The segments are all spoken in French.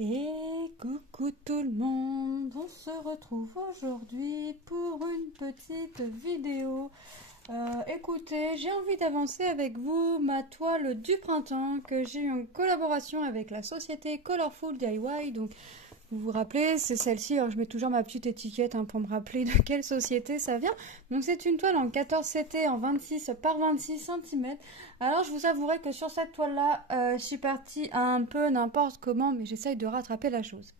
Et coucou tout le monde, on se retrouve aujourd'hui pour une petite vidéo. Écoutez, j'ai envie d'avancer avec vous ma toile du printemps que j'ai eu en collaboration avec la société Colorful DIY. Donc, vous vous rappelez, c'est celle-ci. Alors, je mets toujours ma petite étiquette pour me rappeler de quelle société ça vient. Donc, c'est une toile en 14 CT en 26 par 26 cm. Alors, je vous avouerai que sur cette toile-là, je suis partie un peu n'importe comment, mais j'essaye de rattraper la chose.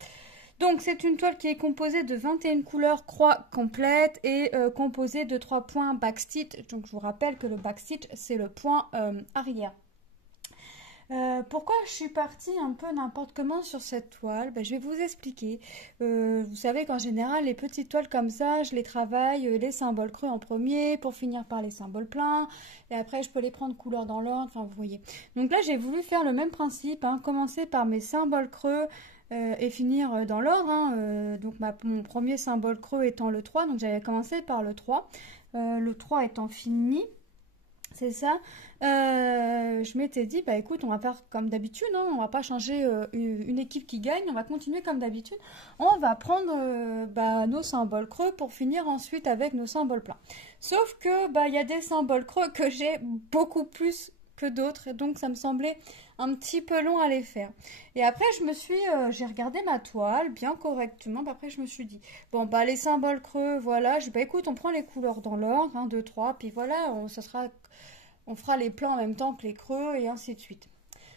Donc, c'est une toile qui est composée de 21 couleurs croix complète et composée de 3 points backstitch. Donc, je vous rappelle que le backstitch, c'est le point arrière. Pourquoi je suis partie un peu n'importe comment sur cette toile? Je vais vous expliquer. Vous savez qu'en général, les petites toiles comme ça, je les travaille les symboles creux en premier pour finir par les symboles pleins. Et après, je peux les prendre couleur dans l'ordre. Enfin, vous voyez. Donc là, j'ai voulu faire le même principe. Commencer par mes symboles creux et finir dans l'ordre. Donc mon premier symbole creux étant le 3. Donc j'avais commencé par le 3. Le 3 étant fini. C'est ça. Je m'étais dit, écoute, on va faire comme d'habitude, on va pas changer une équipe qui gagne, on va continuer comme d'habitude. On va prendre nos symboles creux pour finir ensuite avec nos symboles pleins. Sauf que il y a des symboles creux que j'ai beaucoup plus que d'autres, et donc ça me semblait un petit peu long à les faire. Et après, j'ai regardé ma toile bien correctement. Après, je me suis dit, bon, les symboles creux, voilà. Écoute, on prend les couleurs dans l'ordre, 1, 2, 3, puis voilà, on fera les plans en même temps que les creux et ainsi de suite.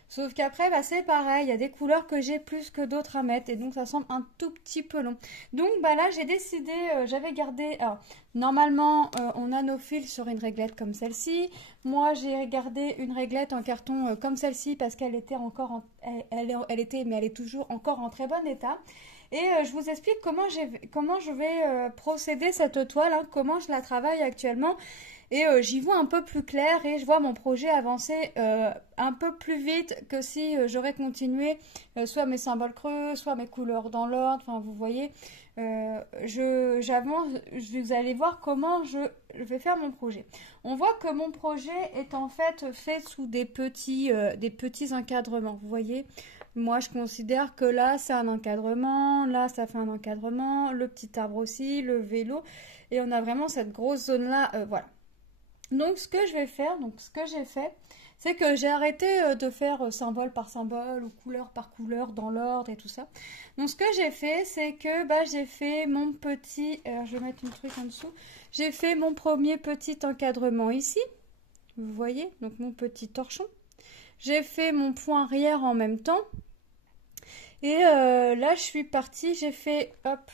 Sauf qu'après, c'est pareil, il y a des couleurs que j'ai plus que d'autres à mettre et donc ça semble un tout petit peu long. Donc là, j'ai décidé, j'avais gardé, alors normalement, on a nos fils sur une réglette comme celle-ci. Moi, j'ai gardé une réglette en carton comme celle-ci parce qu'elle était encore, elle était, mais elle est toujours encore en très bon état. Et je vous explique comment je vais procéder cette toile, comment je la travaille actuellement. Et j'y vois un peu plus clair et je vois mon projet avancer un peu plus vite que si j'aurais continué soit mes symboles creux, soit mes couleurs dans l'ordre. Enfin, vous voyez, j'avance, vous allez voir comment je vais faire mon projet. On voit que mon projet est en fait sous des petits encadrements. Vous voyez, moi je considère que là c'est un encadrement, là ça fait un encadrement, le petit arbre aussi, le vélo. Et on a vraiment cette grosse zone-là, voilà. Donc ce que j'ai fait, c'est que j'ai arrêté de faire symbole par symbole ou couleur par couleur dans l'ordre et tout ça. Donc ce que j'ai fait, c'est que j'ai fait mon petit, alors je vais mettre une truc en dessous, j'ai fait mon premier petit encadrement ici, vous voyez, donc mon petit torchon. J'ai fait mon point arrière en même temps. Et là je suis partie, j'ai fait hop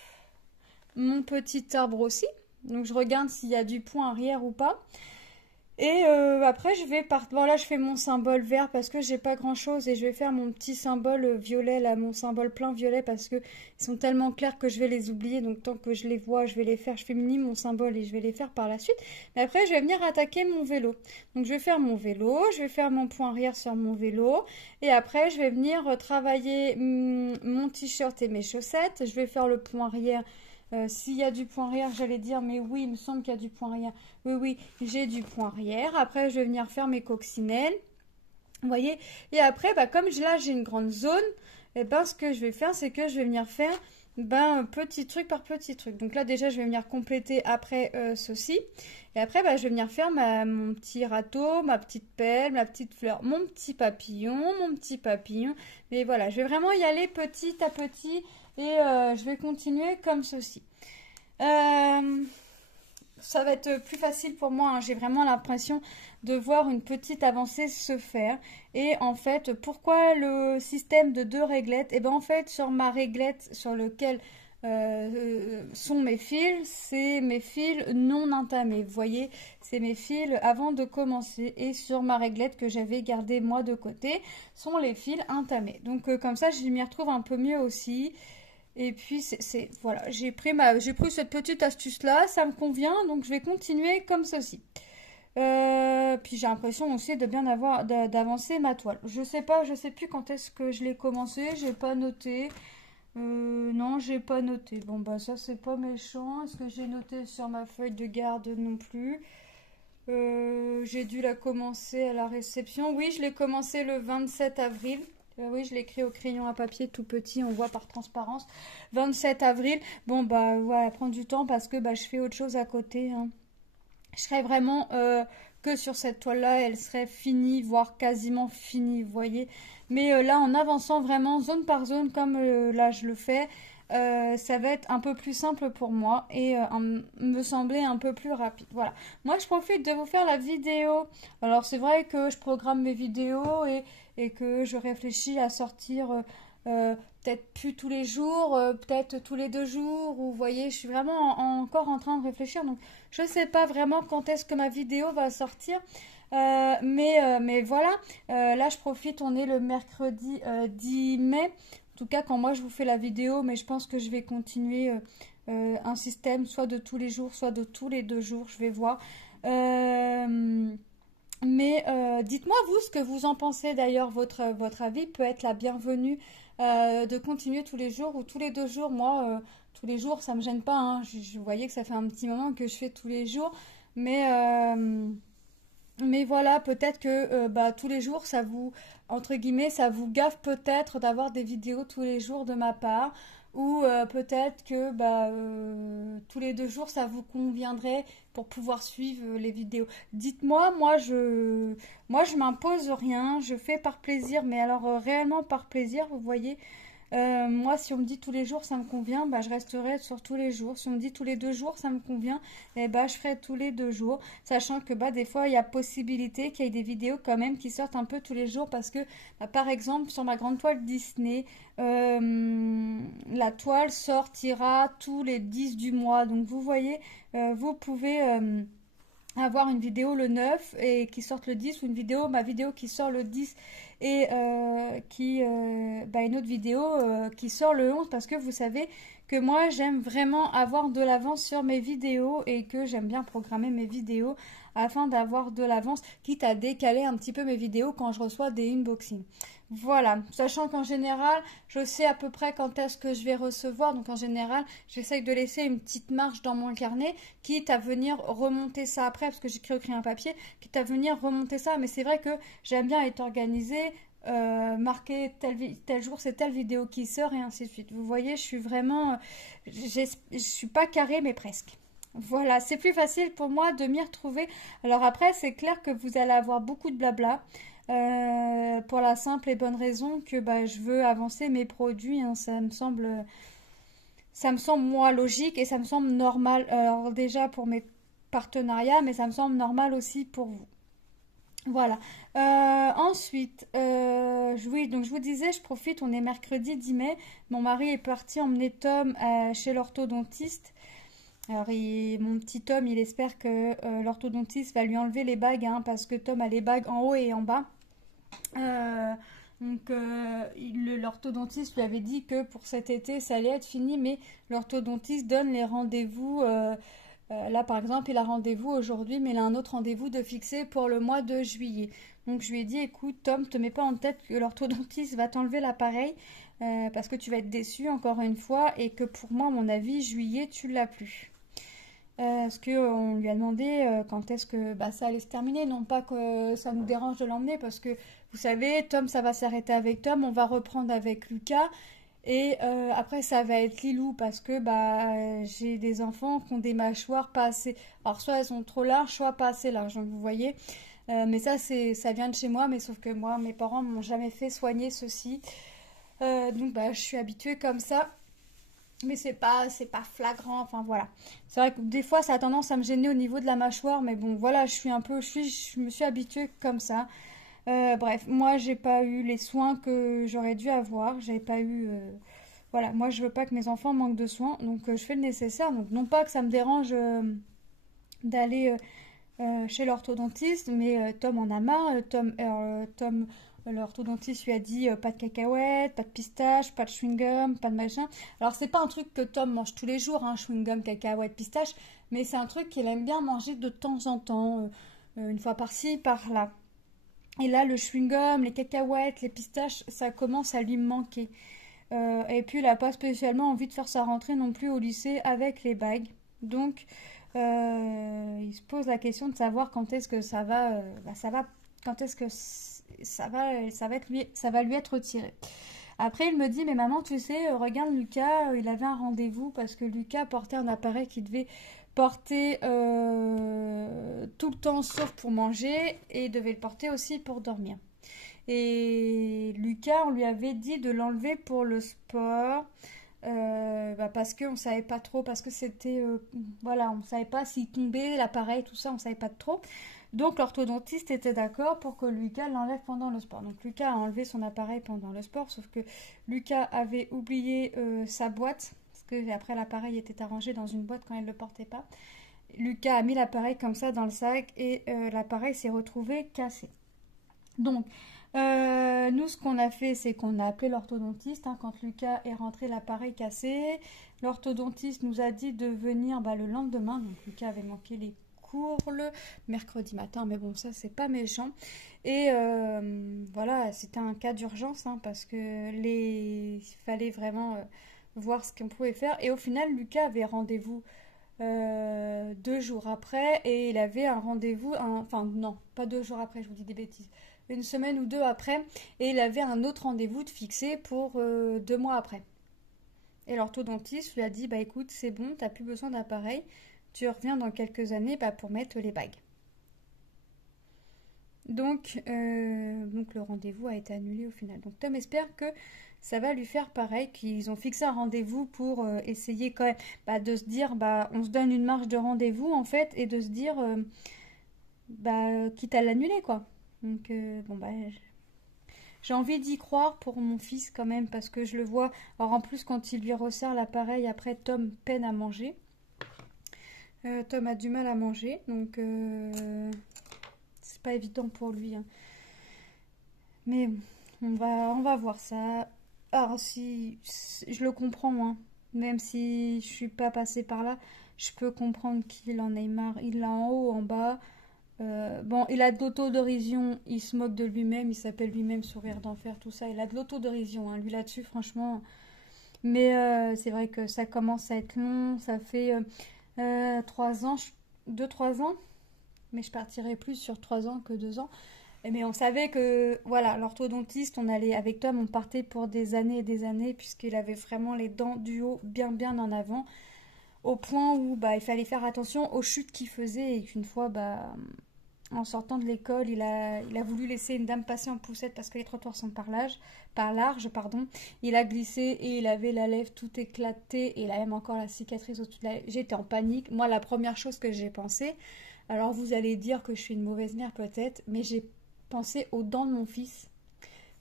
mon petit arbre aussi. Donc je regarde s'il y a du point arrière ou pas. Et après je vais bon là je fais mon symbole vert parce que j'ai pas grand chose et je vais faire mon petit symbole violet là, mon symbole plein violet parce que ils sont tellement clairs que je vais les oublier, donc tant que je les vois je vais les faire, je fais mini mon symbole et je vais les faire par la suite. Mais après je vais venir attaquer mon vélo, donc je vais faire mon vélo, je vais faire mon point arrière sur mon vélo et après je vais venir travailler mon t-shirt et mes chaussettes, je vais faire le point arrière. S'il y a du point arrière, j'allais dire, mais oui, il me semble qu'il y a du point arrière. Oui, oui, j'ai du point arrière. Après, je vais venir faire mes coccinelles. Vous voyez? Et après, comme là, j'ai une grande zone, et ce que je vais faire, c'est que je vais venir faire petit truc par petit truc. Donc là, déjà, je vais venir compléter après ceci. Et après, je vais venir faire mon petit râteau, ma petite pelle, ma petite fleur, mon petit papillon. Mais voilà, je vais vraiment y aller petit à petit. Et je vais continuer comme ceci. Ça va être plus facile pour moi. J'ai vraiment l'impression de voir une petite avancée se faire. Et en fait, pourquoi le système de 2 réglettes? Et en fait, sur ma réglette sur lequel sont mes fils, c'est mes fils non entamés. Vous voyez, c'est mes fils avant de commencer. Et sur ma réglette que j'avais gardée moi de côté, sont les fils entamés. Donc comme ça, je m'y retrouve un peu mieux aussi. Et puis voilà, j'ai pris cette petite astuce là, ça me convient, donc je vais continuer comme ceci. Puis j'ai l'impression aussi de bien d'avancer ma toile. Je sais plus quand est-ce que je l'ai commencé, j'ai pas noté. Non, j'ai pas noté. Bon ça c'est pas méchant. Est-ce que j'ai noté sur ma feuille de garde? Non plus. J'ai dû la commencer à la réception. Oui, je l'ai commencé le 27 avril. Oui, je l'ai écrit au crayon à papier tout petit, on voit par transparence. 27 avril. Bon, bah, ouais, prendre du temps parce que bah, je fais autre chose à côté, hein. Je serais vraiment que sur cette toile-là, elle serait finie, voire quasiment finie, vous voyez. Mais là, en avançant vraiment zone par zone, comme là je le fais, ça va être un peu plus simple pour moi et me sembler un peu plus rapide. Voilà. Moi, je profite de vous faire la vidéo. Alors, c'est vrai que je programme mes vidéos et que je réfléchis à sortir peut-être plus tous les jours, peut-être tous les 2 jours. Ou vous voyez, je suis vraiment encore en train de réfléchir. Donc, je ne sais pas vraiment quand est-ce que ma vidéo va sortir. Mais voilà, là je profite, on est le mercredi 10 mai. En tout cas, quand moi je vous fais la vidéo, mais je pense que je vais continuer un système soit de tous les jours, soit de tous les 2 jours, je vais voir. Mais dites-moi vous ce que vous en pensez d'ailleurs, votre avis peut être la bienvenue de continuer tous les jours ou tous les 2 jours. Moi, tous les jours, ça me gêne pas, hein. Je voyais que ça fait un petit moment que je fais tous les jours, mais, euh, mais voilà, peut-être que bah, tous les jours, ça vous, entre guillemets, ça vous gaffe peut-être d'avoir des vidéos tous les jours de ma part. Ou peut-être que bah, tous les 2 jours, ça vous conviendrait pour pouvoir suivre les vidéos. Dites-moi, moi je m'impose rien, je fais par plaisir, mais alors réellement par plaisir, vous voyez. Moi, si on me dit tous les jours, ça me convient, bah, je resterai sur tous les jours. Si on me dit tous les 2 jours, ça me convient, et bah, je ferai tous les 2 jours. Sachant que bah, des fois, il y a possibilité qu'il y ait des vidéos quand même qui sortent un peu tous les jours parce que, bah, par exemple, sur ma grande toile Disney, la toile sortira tous les 10 du mois. Donc, vous voyez, vous pouvez avoir une vidéo le 9 et qui sorte le 10 ou ma vidéo qui sort le 10 et bah, une autre vidéo qui sort le 11 parce que vous savez que moi j'aime vraiment avoir de l'avance sur mes vidéos et que j'aime bien programmer mes vidéos afin d'avoir de l'avance, quitte à décaler un petit peu mes vidéos quand je reçois des unboxings. Voilà, sachant qu'en général, je sais à peu près quand est-ce que je vais recevoir, donc en général, j'essaye de laisser une petite marge dans mon carnet, quitte à venir remonter ça après, parce que j'écris au crayon papier, quitte à venir remonter ça, mais c'est vrai que j'aime bien être organisée, marquer tel jour c'est telle vidéo qui sort et ainsi de suite. Vous voyez, je suis vraiment, je suis pas carrée, mais presque. Voilà, c'est plus facile pour moi de m'y retrouver. Alors après, c'est clair que vous allez avoir beaucoup de blabla. Pour la simple et bonne raison que bah, je veux avancer mes produits, hein. Ça me semble moi logique et ça me semble normal. Alors déjà pour mes partenariats, mais ça me semble normal aussi pour vous. Voilà. Ensuite, oui, donc je vous disais, je profite, on est mercredi 10 mai. Mon mari est parti emmener Tom chez l'orthodontiste. Alors, mon petit Tom, il espère que l'orthodontiste va lui enlever les bagues, hein, parce que Tom a les bagues en haut et en bas. Euh, donc, l'orthodontiste lui avait dit que pour cet été, ça allait être fini, mais l'orthodontiste donne les rendez-vous. Là, par exemple, il a rendez-vous aujourd'hui, mais il a un autre rendez-vous de fixé pour le mois de juillet. Donc, je lui ai dit, écoute, Tom, te mets pas en tête que l'orthodontiste va t'enlever l'appareil, parce que tu vas être déçu encore une fois, et que pour moi, à mon avis, juillet, tu l'as plus. Parce qu'on lui a demandé quand est-ce que bah, ça allait se terminer. Non pas que ça nous dérange de l'emmener, parce que vous savez, Tom, ça va s'arrêter avec Tom, on va reprendre avec Lucas. Et après, ça va être Lilou, parce que bah, j'ai des enfants qui ont des mâchoires pas assez. Alors, soit elles sont trop larges, soit pas assez larges, donc vous voyez. Mais ça vient de chez moi, mais sauf que moi, mes parents m'ont jamais fait soigner ceci. Donc, bah, je suis habituée comme ça. Mais c'est pas flagrant, enfin voilà. C'est vrai que des fois ça a tendance à me gêner au niveau de la mâchoire, mais bon voilà, je me suis habituée comme ça. Bref, moi j'ai pas eu les soins que j'aurais dû avoir, j'avais pas eu, voilà, moi je veux pas que mes enfants manquent de soins, donc je fais le nécessaire. Donc non pas que ça me dérange d'aller chez l'orthodontiste, mais Tom en a marre. Tom, l'orthodontiste lui a dit pas de cacahuètes, pas de pistache, pas de chewing-gum, pas de machin. Alors c'est pas un truc que Tom mange tous les jours, hein, chewing-gum, cacahuètes, pistache, mais c'est un truc qu'il aime bien manger de temps en temps, une fois par-ci, par-là. Et là, le chewing-gum, les cacahuètes, les pistaches, ça commence à lui manquer. Et puis, il n'a pas spécialement envie de faire sa rentrée non plus au lycée avec les bagues. Donc, il se pose la question de savoir quand est-ce que ça va, quand est-ce que ça va lui être retiré. Après, il me dit, mais maman, tu sais, regarde Lucas, il avait un rendez-vous parce que Lucas portait un appareil qu'il devait porter tout le temps sauf pour manger et il devait le porter aussi pour dormir. Et Lucas, on lui avait dit de l'enlever pour le sport. Parce qu'on savait pas trop, parce que c'était, voilà, on savait pas s'il tombait, l'appareil, tout ça, on savait pas trop. Donc l'orthodontiste était d'accord pour que Lucas l'enlève pendant le sport. Donc Lucas a enlevé son appareil pendant le sport, sauf que Lucas avait oublié sa boîte, parce que après l'appareil était arrangé dans une boîte quand il ne le portait pas. Lucas a mis l'appareil comme ça dans le sac et l'appareil s'est retrouvé cassé. Donc, nous, ce qu'on a fait, c'est qu'on a appelé l'orthodontiste. Hein, quand Lucas est rentré, l'appareil cassé. L'orthodontiste nous a dit de venir le lendemain. Donc, Lucas avait manqué les cours le mercredi matin. Mais bon, ça, c'est pas méchant. Et voilà, c'était un cas d'urgence hein, parce que il fallait vraiment voir ce qu'on pouvait faire. Et au final, Lucas avait rendez-vous 2 jours après. Et il avait un rendez-vous, enfin non, pas 2 jours après, je vous dis des bêtises. Une semaine ou 2 après, et il avait un autre rendez-vous de fixé pour 2 mois après. Et l'orthodontiste lui a dit, bah écoute, c'est bon, t'as plus besoin d'appareil, tu reviens dans quelques années pour mettre les bagues. Donc le rendez-vous a été annulé au final. Donc Tom espère que ça va lui faire pareil, qu'ils ont fixé un rendez-vous pour essayer quand même de se dire, on se donne une marge de rendez-vous en fait, et de se dire, quitte à l'annuler quoi. Donc, j'ai envie d'y croire pour mon fils quand même, parce que je le vois. Alors, en plus, quand il lui resserre l'appareil, après, Tom peine à manger. Tom a du mal à manger, donc c'est pas évident pour lui. Hein. Mais on va voir ça. Alors, si je le comprends, hein, même si je suis pas passée par là, je peux comprendre qu'il en ait marre. Il l'a en haut, en bas. Il a de l'autodérision, il se moque de lui-même, il s'appelle lui-même Sourire d'enfer, tout ça. Il a de l'autodérision, hein, lui là-dessus, franchement. Mais c'est vrai que ça commence à être long, ça fait 3 ans, 2-3 ans, mais je partirais plus sur 3 ans que 2 ans. Mais on savait que, voilà, l'orthodontiste, on allait avec Tom, on partait pour des années et des années, puisqu'il avait vraiment les dents du haut bien bien en avant, au point où il fallait faire attention aux chutes qu'il faisait et qu'une fois, en sortant de l'école, il a voulu laisser une dame passer en poussette parce que les trottoirs sont par large, pardon. Il a glissé et il avait la lèvre toute éclatée et il a même encore la cicatrice au-dessus de la lèvre. J'étais en panique. Moi, la première chose que j'ai pensé, alors vous allez dire que je suis une mauvaise mère peut-être, mais j'ai pensé aux dents de mon fils.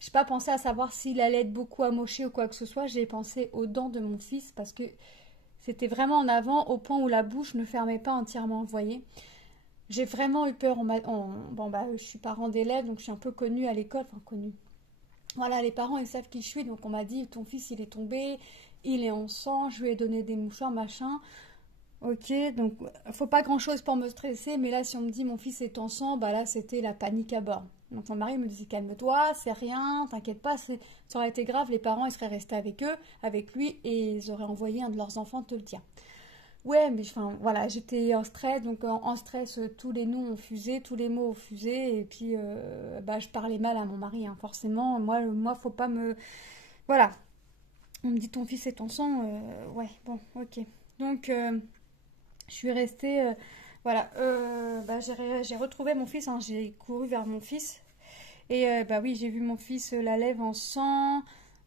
Je n'ai pas pensé à savoir s'il allait être beaucoup amoché ou quoi que ce soit. J'ai pensé aux dents de mon fils parce que c'était vraiment en avant au point où la bouche ne fermait pas entièrement, vous voyez. J'ai vraiment eu peur. Je suis parent d'élèves, donc je suis un peu connue à l'école. Enfin, connue. Voilà, les parents, ils savent qui je suis. Donc, on m'a dit, ton fils, il est tombé, il est en sang, je lui ai donné des mouchoirs, machin. Ok, donc, faut pas grand-chose pour me stresser. Mais là, si on me dit, mon fils est en sang, là, c'était la panique à bord. Donc, mon mari me dit, calme-toi, c'est rien, t'inquiète pas. Ça aurait été grave, les parents, ils seraient restés avec lui, et ils auraient envoyé un de leurs enfants te le dire. Ouais, mais enfin, voilà, j'étais en stress, donc en stress, tous les noms ont fusé, tous les mots ont fusé, et puis je parlais mal à mon mari, hein, forcément. Moi, faut pas me. Voilà, on me dit ton fils est ton sang, ouais, bon, ok. Donc, je suis restée, voilà, j'ai retrouvé mon fils, hein, j'ai couru vers mon fils, et oui, j'ai vu mon fils la lèvre en sang,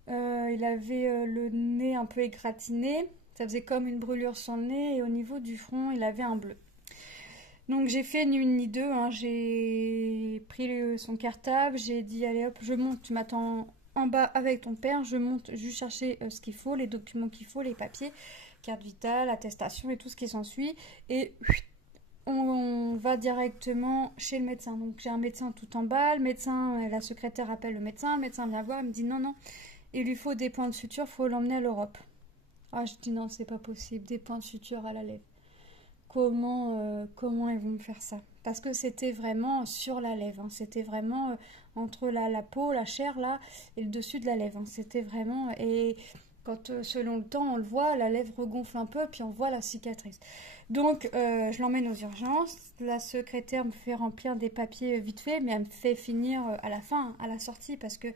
il avait le nez un peu égratigné. Ça faisait comme une brûlure sur le nez et au niveau du front, il avait un bleu. Donc j'ai fait ni une ni deux. Hein. J'ai pris son cartable, j'ai dit allez hop, je monte, tu m'attends en bas avec ton père. Je monte juste chercher ce qu'il faut, les documents qu'il faut, les papiers, carte vitale, attestation et tout ce qui s'ensuit. Et on va directement chez le médecin. Donc j'ai un médecin tout en bas, le médecin, la secrétaire appelle le médecin vient voir, il me dit non, il lui faut des points de suture, il faut l'emmener à l'Europe. Ah, je dis non, c'est pas possible, des points de suture à la lèvre. Comment ils vont me faire ça? Parce que c'était vraiment sur la lèvre, hein. C'était vraiment entre la peau, la chair là, et le dessus de la lèvre. Hein. C'était vraiment... Et Quand selon le temps, on le voit, la lèvre regonfle un peu, puis on voit la cicatrice. Donc, je l'emmène aux urgences. La secrétaire me fait remplir des papiers vite fait, mais elle me fait finir à la fin, à la sortie, parce que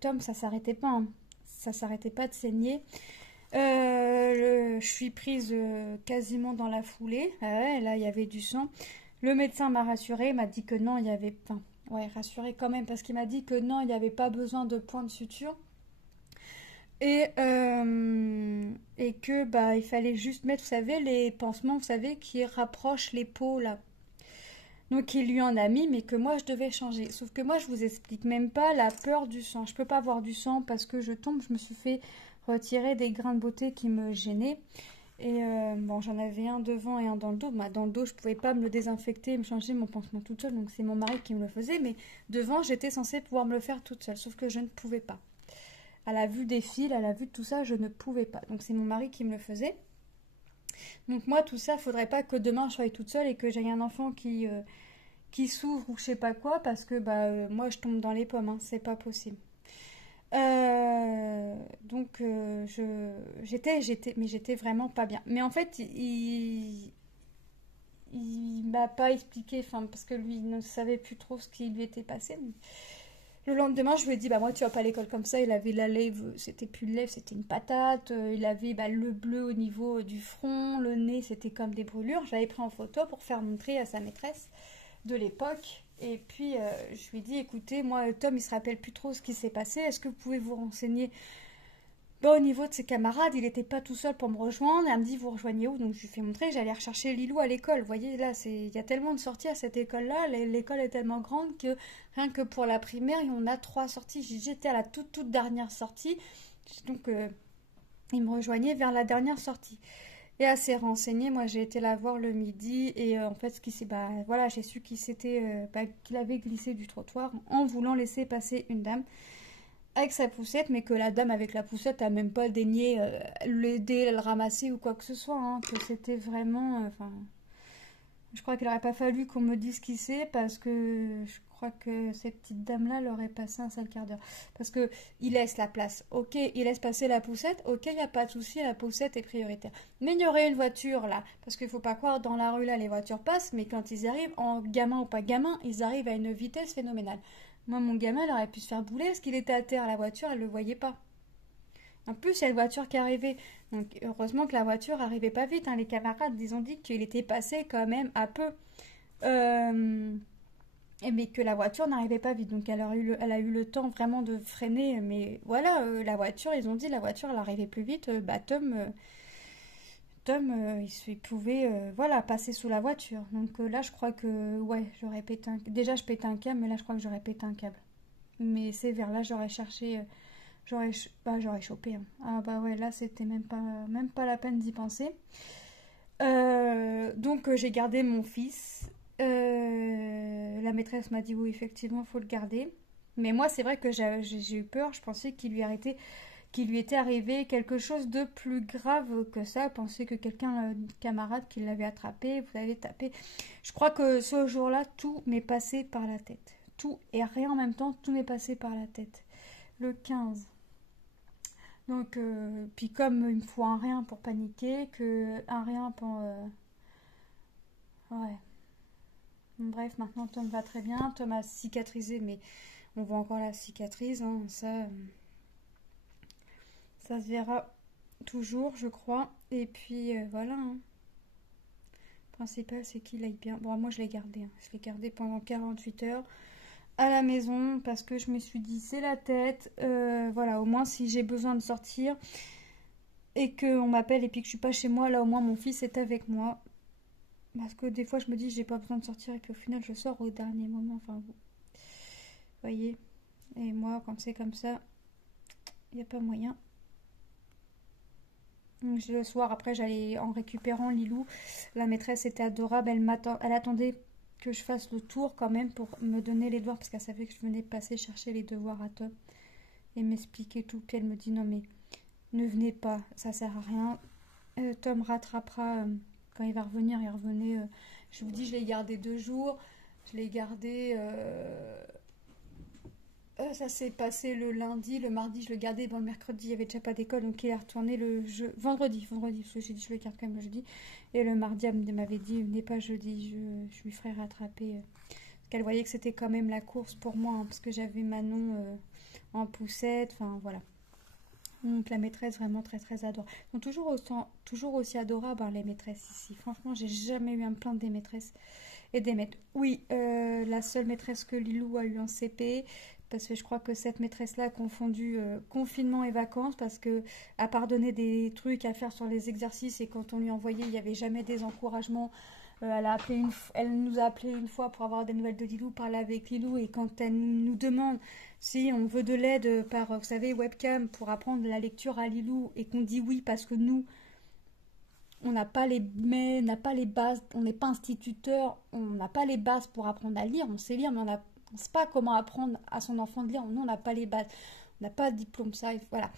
Tom, ça s'arrêtait pas, hein. Ça s'arrêtait pas de saigner. Je suis prise quasiment dans la foulée. Ah ouais, là, il y avait du sang. Le médecin m'a rassurée, m'a dit que non, il y avait... Enfin, ouais, rassurée quand même, parce qu'il m'a dit que non, il n'y avait pas besoin de point de suture. Et que bah il fallait juste mettre, vous savez, les pansements, vous savez, qui rapprochent les peaux là. Donc il lui en a mis, mais que moi je devais changer. Sauf que moi je vous explique même pas la peur du sang. Je peux pas voir du sang parce que je tombe, je me suis fait retirer des grains de beauté qui me gênaient. Et bon, j'en avais un devant et un dans le dos. Bah, dans le dos, je pouvais pas me le désinfecter et me changer mon pansement toute seule, donc c'est mon mari qui me le faisait. Mais devant, j'étais censée pouvoir me le faire toute seule, sauf que je ne pouvais pas. À la vue des fils, à la vue de tout ça, je ne pouvais pas. Donc c'est mon mari qui me le faisait. Donc moi, tout ça, faudrait pas que demain je sois toute seule et que j'aie un enfant qui s'ouvre ou je sais pas quoi, parce que moi je tombe dans les pommes, hein, c'est pas possible. Donc j'étais vraiment pas bien. Mais en fait, il m'a pas expliqué, enfin parce que lui il ne savait plus trop ce qui lui était passé. Le lendemain, je lui ai dit, bah moi tu vas pas à l'école comme ça. Il avait la lèvre, c'était plus une lèvre, c'était une patate. Il avait le bleu au niveau du front, le nez, c'était comme des brûlures. J'avais pris en photo pour faire montrer à sa maîtresse de l'époque. Et puis je lui ai dit, écoutez, moi Tom, il se rappelle plus trop ce qui s'est passé. Est-ce que vous pouvez vous renseigner au niveau de ses camarades? Il n'était pas tout seul pour me rejoindre. Elle me dit, vous rejoignez où? Donc je lui fais montrer, j'allais rechercher Lilou à l'école. Vous voyez, là, il y a tellement de sorties à cette école-là. L'école est tellement grande que rien que pour la primaire, on a 3 sorties. J'étais à la toute dernière sortie. Donc il me rejoignait vers la dernière sortie. Et assez renseigné, moi j'ai été la voir le midi et en fait ce qui s'est, voilà, j'ai su qu'il avait glissé du trottoir en voulant laisser passer une dame avec sa poussette, mais que la dame avec la poussette a même pas daigné l'aider, le ramasser ou quoi que ce soit, hein, que c'était vraiment, enfin, je crois qu'il n'aurait pas fallu qu'on me dise qui c'est parce que je crois que cette petite dame-là l'aurait passé un sale quart d'heure. Parce que il laisse la place, ok, il laisse passer la poussette, ok, il n'y a pas de souci, la poussette est prioritaire. Mais il y aurait une voiture là, parce qu'il ne faut pas croire, dans la rue là, les voitures passent, mais quand ils arrivent, en gamin ou pas gamin, ils arrivent à une vitesse phénoménale. Moi, mon gamin, il aurait pu se faire bouler parce qu'il était à terre, la voiture, elle ne le voyait pas. En plus, il y a une voiture qui arrivait. Donc, heureusement que la voiture arrivait pas vite, hein. Les camarades, ils ont dit qu'il était passé quand même à peu. Euh, mais que la voiture n'arrivait pas vite. Donc, elle a eu le temps vraiment de freiner. Mais voilà, la voiture, ils ont dit la voiture, elle arrivait plus vite. Tom, il pouvait voilà, passer sous la voiture. Donc là, je crois que, ouais, j'aurais pété un... Déjà, je pétais un câble, mais là, je crois que j'aurais pété un câble. Mais c'est vers là, j'aurais cherché... j'aurais chopé, hein. Ah bah ouais, là c'était même pas la peine d'y penser. Donc j'ai gardé mon fils. La maîtresse m'a dit oui, effectivement, il faut le garder. Mais moi, c'est vrai que j'ai eu peur. Je pensais qu'il lui était arrivé quelque chose de plus grave que ça. Je pensais que quelqu'un, camarade, qui l'avait attrapé, vous avez tapé. Je crois que ce jour-là, tout m'est passé par la tête. Tout et rien en même temps, tout m'est passé par la tête. Le 15. Donc, puis comme il me faut un rien pour paniquer, que un rien pour... ouais. Bref, maintenant Tom va très bien. Tom a cicatrisé, mais on voit encore la cicatrice, hein. Ça se verra toujours, je crois. Et puis, voilà, hein. Le principal, c'est qu'il aille bien. Bon, moi, je l'ai gardé, hein. Je l'ai gardé pendant 48 heures à la maison parce que je me suis dit, c'est la tête. Voilà, au moins, si j'ai besoin de sortir et qu'on m'appelle et puis que je suis pas chez moi, là au moins mon fils est avec moi. Parce que des fois je me dis j'ai pas besoin de sortir et puis au final je sors au dernier moment. Enfin vous voyez. Et moi quand c'est comme ça, il n'y a pas moyen. Donc, le soir après j'allais en récupérant Lilou. La maîtresse était adorable. Elle attendait que je fasse le tour quand même pour me donner les devoirs parce qu'elle savait que je venais passer chercher les devoirs à Tom et m'expliquer tout. Puis elle me dit non mais ne venez pas, ça sert à rien. Tom rattrapera quand il va revenir. Il revenait. Je vous dis, je l'ai gardé 2 jours. Je l'ai gardé Ça s'est passé le lundi, le mardi je le gardais, bon le mercredi il n'y avait déjà pas d'école donc il est retourné vendredi, parce que j'ai dit je le garde quand même le jeudi. Et le mardi elle m'avait dit venez pas jeudi, je lui ferai rattraper. Parce qu'elle voyait que c'était quand même la course pour moi, hein, parce que j'avais Manon en poussette, enfin voilà. Donc la maîtresse vraiment très très adorable. Ils sont toujours aussi adorables hein, les maîtresses ici. Franchement j'ai jamais eu à me plaindre des maîtresses et des maîtres. Oui, la seule maîtresse que Lilou a eu en CP, parce que je crois que cette maîtresse-là a confondu confinement et vacances, parce que à part donner des trucs à faire sur les exercices et quand on lui envoyait, il n'y avait jamais des encouragements. Elle nous a appelé une fois pour avoir des nouvelles de Lilou, parler avec Lilou, et quand elle nous demande si on veut de l'aide par, vous savez, webcam pour apprendre la lecture à Lilou, et qu'on dit oui parce que nous, on n'a pas les bases, on n'est pas instituteur, on n'a pas les bases pour apprendre à lire, on sait lire, mais on ne sait pas comment apprendre à son enfant de lire, nous on n'a pas les bases, on n'a pas de diplôme, ça, voilà.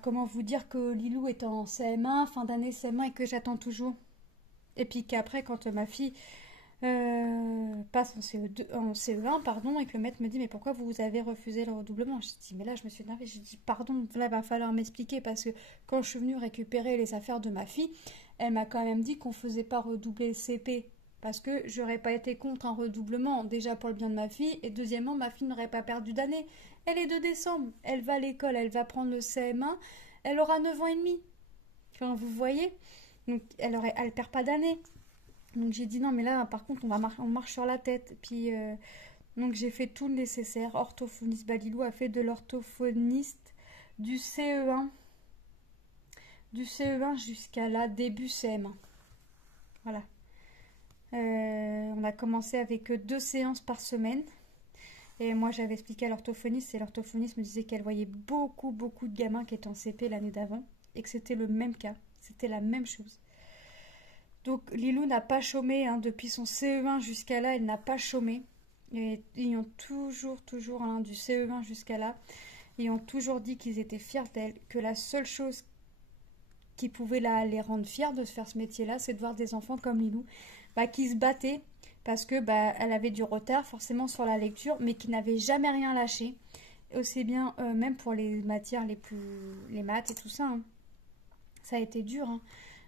Comment vous dire que Lilou est en CM1, fin d'année CM1 et que j'attends toujours. Et puis qu'après, quand ma fille passe en CE1, pardon, et que le maître me dit mais pourquoi vous avez refusé le redoublement? Je dis mais là je me suis énervée, je dis pardon, là va falloir m'expliquer parce que quand je suis venue récupérer les affaires de ma fille, elle m'a quand même dit qu'on faisait pas redoubler le CP parce que j'aurais pas été contre un redoublement, déjà pour le bien de ma fille, et deuxièmement ma fille n'aurait pas perdu d'année. Elle est de décembre, elle va à l'école, elle va prendre le CM1, elle aura 9 ans et demi. Enfin, vous voyez, donc elle perd pas d'année. Donc j'ai dit non mais là par contre on marche sur la tête. Puis donc j'ai fait tout le nécessaire. Orthophoniste, Balilou a fait de l'orthophoniste du CE1. Du CE1 jusqu'à là début CM1. Voilà. On a commencé avec 2 séances par semaine. Et moi j'avais expliqué à l'orthophoniste et l'orthophoniste me disait qu'elle voyait beaucoup de gamins qui étaient en CP l'année d'avant. Et que c'était le même cas. C'était la même chose. Donc Lilou n'a pas chômé, hein, depuis son CE1 jusqu'à là, elle n'a pas chômé. Et ils ont toujours, hein, du CE1 jusqu'à là, ils ont toujours dit qu'ils étaient fiers d'elle, que la seule chose qui pouvait les rendre fiers de se faire ce métier-là, c'est de voir des enfants comme Lilou, qui se battaient parce que elle avait du retard forcément sur la lecture, mais qui n'avait jamais rien lâché. Aussi bien, même pour les matières les maths et tout ça, hein. Ça a été dur, hein.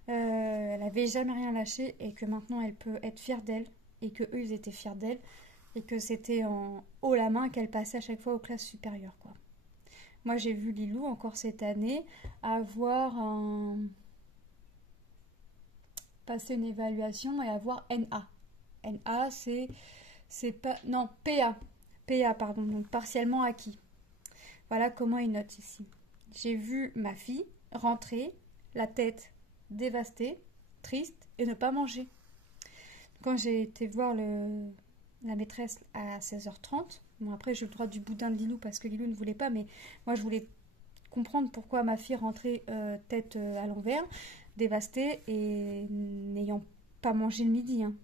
Elle avait jamais rien lâché et que maintenant elle peut être fière d'elle et que eux ils étaient fiers d'elle et que c'était en haut la main qu'elle passait à chaque fois aux classes supérieures, quoi. Moi j'ai vu Lilou encore cette année passer une évaluation et avoir NA. NA c'est pas non PA pardon, donc partiellement acquis. Voilà comment ils notent ici. J'ai vu ma fille rentrer la tête dévastée, triste et ne pas manger. Quand j'ai été voir la maîtresse à 16h30, bon après j'ai eu le droit du boudin de Lilou parce que Lilou ne voulait pas, mais moi je voulais comprendre pourquoi ma fille rentrait tête à l'envers, dévastée et n'ayant pas mangé le midi, hein.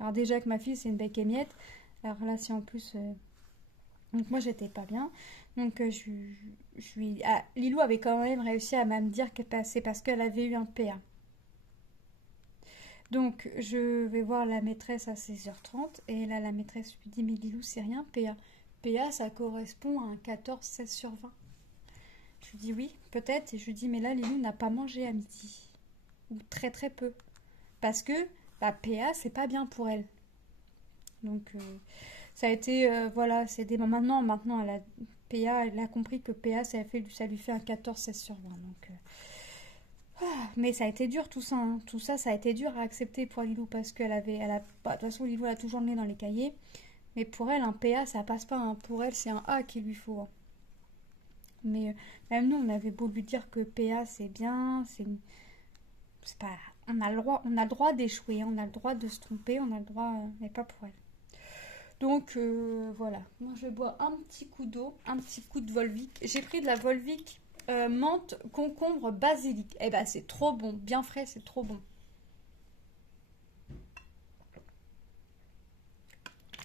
Alors déjà que ma fille c'est une bec et miette, alors là si en plus... Donc moi j'étais pas bien. Donc Lilou avait quand même réussi à me dire que c'est parce qu'elle avait eu un PA. Donc je vais voir la maîtresse à 16h30 et là la maîtresse lui dit mais Lilou c'est rien PA. PA ça correspond à un 14-16 sur 20. Je lui dis oui peut-être et je lui dis mais là Lilou n'a pas mangé à midi. Ou très très peu. Parce que PA c'est pas bien pour elle. Donc ça a été voilà c'est des maintenant elle a PA elle a compris que PA ça lui fait un 14-16 sur 20 donc mais ça a été dur tout ça, hein. Tout ça a été dur à accepter pour Lilou parce qu'elle avait de toute façon Lilou a toujours le nez dans les cahiers mais pour elle un PA ça passe pas, hein. Pour elle c'est un A qu'il lui faut, hein. Mais même nous on avait beau lui dire que PA c'est bien, c'est pas on a le droit d'échouer, on a le droit de se tromper, on a le droit mais pas pour elle. Donc voilà, moi je bois un petit coup d'eau, un petit coup de Volvic. J'ai pris de la Volvic menthe, concombre, basilic. Eh ben c'est trop bon, bien frais, c'est trop bon.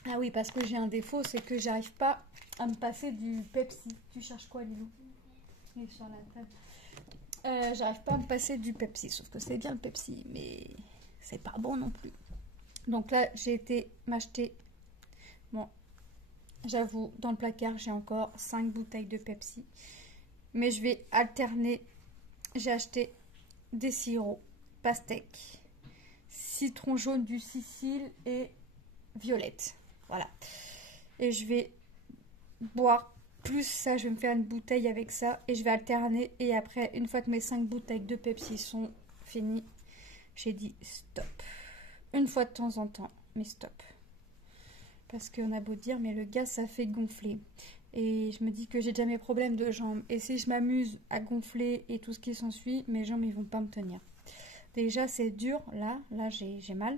Ah oui, parce que j'ai un défaut, c'est que j'arrive pas à me passer du Pepsi. Tu cherches quoi, Lilou? Il est sur la table. J'arrive pas à me passer du Pepsi, sauf que c'est bien le Pepsi, mais c'est pas bon non plus. Donc là, j'ai été m'acheter J'avoue, dans le placard, j'ai encore 5 bouteilles de Pepsi. Mais je vais alterner. J'ai acheté des sirops, pastèque, citron jaune du Sicile et violette. Voilà. Et je vais boire plus ça. Je vais me faire une bouteille avec ça. Et je vais alterner. Et après, une fois que mes 5 bouteilles de Pepsi sont finies, j'ai dit stop. Une fois de temps en temps, mais stop. Parce qu'on a beau dire, mais le gaz, ça fait gonfler. Et je me dis que j'ai déjà mes problèmes de jambes. Et si je m'amuse à gonfler et tout ce qui s'ensuit, mes jambes, ils vont pas me tenir. Déjà, c'est dur. Là, j'ai mal.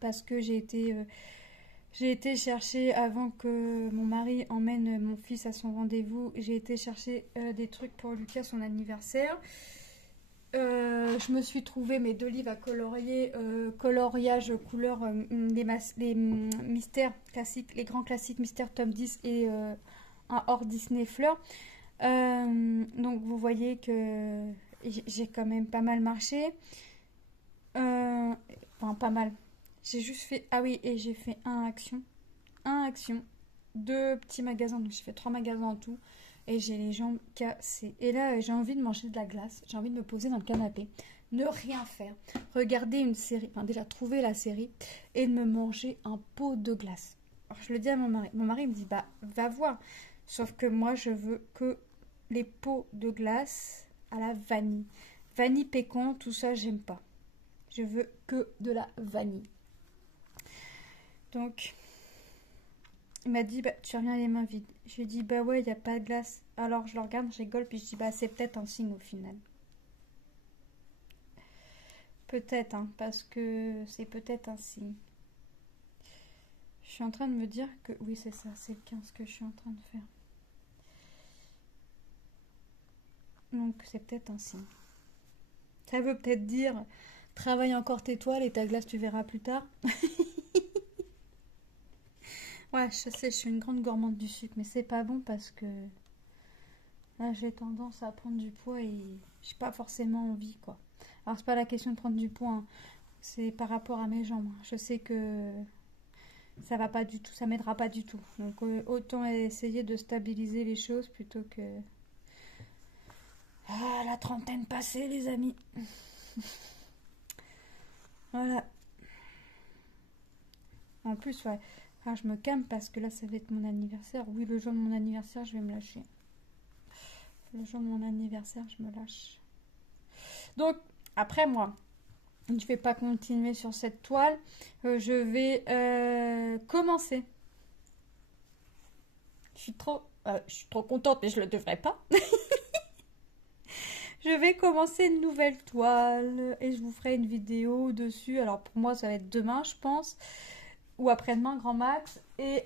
Parce que j'ai été chercher, avant que mon mari emmène mon fils à son rendez-vous, j'ai été chercher des trucs pour Lucas, son anniversaire. Je me suis trouvé mes 2 livres à colorier, coloriage couleur, les mystères classiques, les grands classiques mystères tome 10 et un hors Disney fleurs. Donc vous voyez que j'ai quand même pas mal marché. Enfin, pas mal. J'ai juste fait. Ah oui, et j'ai fait un action. 2 petits magasins. Donc j'ai fait 3 magasins en tout. Et j'ai les jambes cassées. Et là, j'ai envie de manger de la glace. J'ai envie de me poser dans le canapé. Ne rien faire. Regarder une série. Enfin, déjà, trouver la série. Et de me manger un pot de glace. Alors, je le dis à mon mari. Mon mari me dit, bah, va voir. Sauf que moi, je veux que les pots de glace à la vanille. Vanille pécan, tout ça, j'aime pas. Je veux que de la vanille. Donc, il m'a dit, bah, tu reviens les mains vides. Je lui ai dit, bah ouais, il n'y a pas de glace. Alors, je le regarde, je rigole, puis je dis, bah, c'est peut-être un signe au final. Peut-être, hein, parce que c'est peut-être un signe. Je suis en train de me dire que, oui, c'est ça, c'est le 15 que je suis en train de faire. Donc, c'est peut-être un signe. Ça veut peut-être dire, travaille encore tes toiles et ta glace, tu verras plus tard. Ouais, je sais, je suis une grande gourmande du sucre, mais c'est pas bon parce que là, j'ai tendance à prendre du poids et j'ai pas forcément envie, quoi. Alors, c'est pas la question de prendre du poids, hein. C'est par rapport à mes jambes. Je sais que ça va pas du tout, ça m'aidera pas du tout. Donc, autant essayer de stabiliser les choses plutôt que. Ah, la trentaine passée, les amis. Voilà. En plus, ouais. Enfin, je me calme parce que là, ça va être mon anniversaire. Oui, le jour de mon anniversaire, je vais me lâcher. Le jour de mon anniversaire, je me lâche. Donc, après, moi, je ne vais pas continuer sur cette toile. Je vais commencer. Je suis trop contente, mais je ne le devrais pas. Je vais commencer une nouvelle toile et je vous ferai une vidéo dessus. Alors, pour moi, ça va être demain, je pense. Ou après-demain, grand max. Et